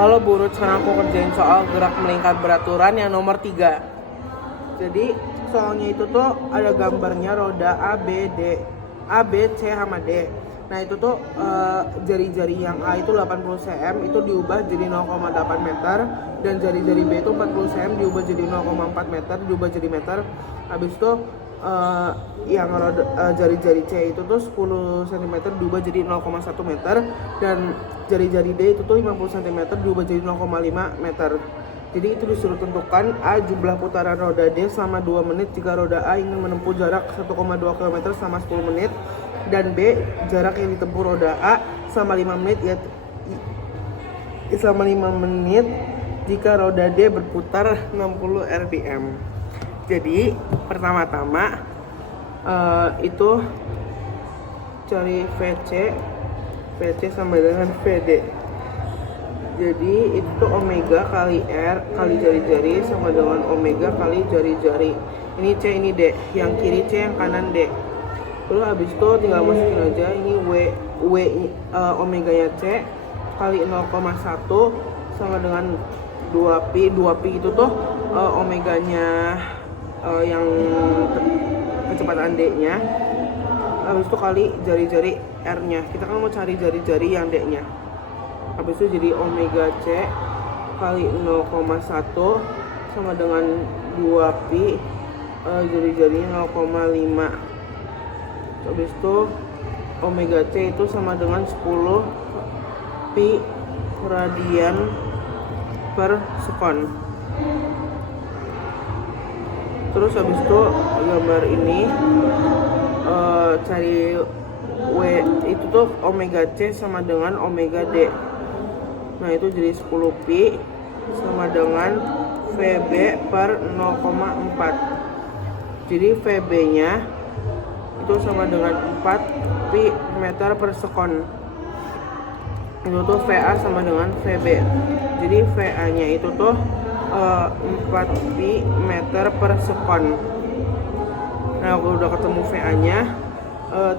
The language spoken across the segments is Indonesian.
Halo Burut, sekarang aku kerjain soal gerak melingkar beraturan yang nomor 3. Jadi soalnya itu tuh ada gambarnya roda A, B, D, A, B, C, sama D. Nah itu tuh jari-jari yang A itu 80 cm itu diubah jadi 0,8 meter. Dan jari-jari B itu 40 cm diubah jadi 0,4 meter, diubah jadi meter. Habis itu yang jari-jari C itu tuh 10 cm diubah jadi 0,1 meter. Dan jari-jari D itu tuh 50 cm diubah jadi 0,5 meter. Jadi itu disuruh tentukan A jumlah putaran roda D selama 2 menit jika roda A ingin menempuh jarak 1,2 km selama 10 menit. Dan B jarak yang ditempuh roda A selama 5 menit selama 5 menit jika roda D berputar 60 rpm. Jadi pertama-tama itu cari VC sama dengan VD. Jadi itu omega kali R kali jari-jari sama dengan omega kali jari-jari. Ini C, ini D, yang kiri C, yang kanan D. Terus habis itu tinggal masukin aja ini W omeganya C kali 0,1 sama dengan 2pi. 2pi itu tuh omeganya yang kecepatan D-nya. Habis itu kali jari-jari R-nya. Kita kan mau cari jari-jari yang D-nya. Habis itu jadi omega C kali 0,1 sama dengan 2pi, jari-jarinya 0,5. Habis itu omega C itu sama dengan 10 pi radian per sekon. Terus habis itu gambar ini cari W itu tuh omega C sama dengan omega D. Nah itu jadi 10 pi sama dengan VB per 0,4. Jadi VB nya itu sama dengan 4 pi meter per sekon. Itu tuh VA sama dengan VB. Jadi VA nya itu tuh 4 pi meter per sekon. Nah kalau udah ketemu VA nya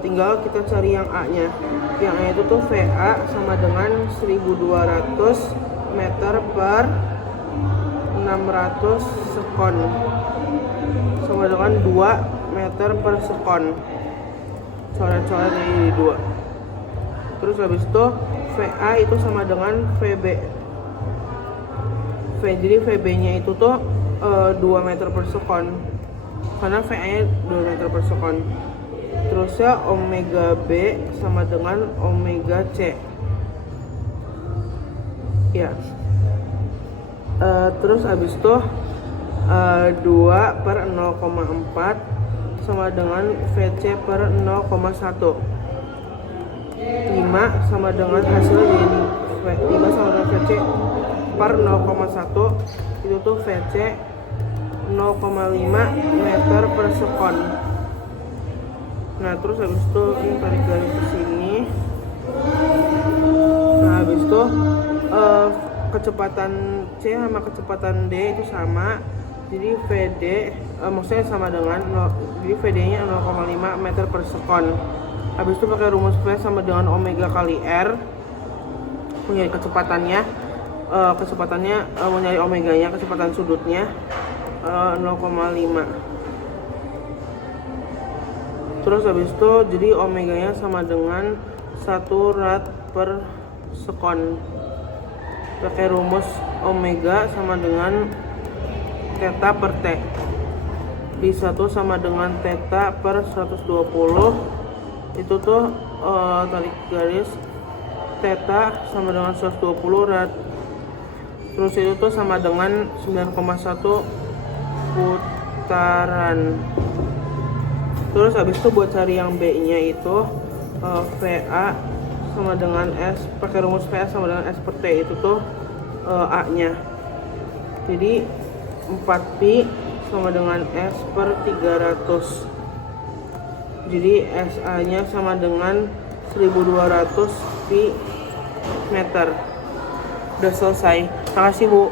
tinggal kita cari yang A nya. Yang A itu tuh VA sama dengan 1200 meter per 600 sekon sama dengan 2 meter per sekon. Coret-coret ini 2. Terus habis itu VA itu sama dengan VB. Jadi VB nya itu tuh 2 meter per sekon karena VA nya 2 meter per sekon. Terus ya omega B sama dengan omega C ya. Terus habis itu 2 per 0,4 sama dengan VC per 0,1. 5 sama dengan hasilnya jadi 5 sama dengan VC per 0,1 itu tuh VC 0,5 meter per sekon. Nah terus habis itu ini tarik garis ke sini. Nah habis itu kecepatan C sama kecepatan D itu sama. Jadi VD maksudnya sama dengan jadi VD nya 0,5 meter per sekon. Habis itu pakai rumus V sama dengan omega kali R mencari kecepatannya. Mencari omeganya, kecepatan sudutnya 0,5. Terus habis itu jadi omeganya sama dengan 1 rad per sekon. Pakai rumus omega sama dengan theta per T. Di 1 sama dengan theta per 120. Itu tuh tarik garis theta sama dengan 120 rad. Terus itu tuh sama dengan 9,1 putaran. Terus habis itu buat cari yang B nya itu VA sama dengan S, pakai rumus VA sama dengan S per T itu tuh A nya. Jadi 4 pi sama dengan S per 300. Jadi SA nya sama dengan 1200 pi meter. Udah selesai. Makasih Bu.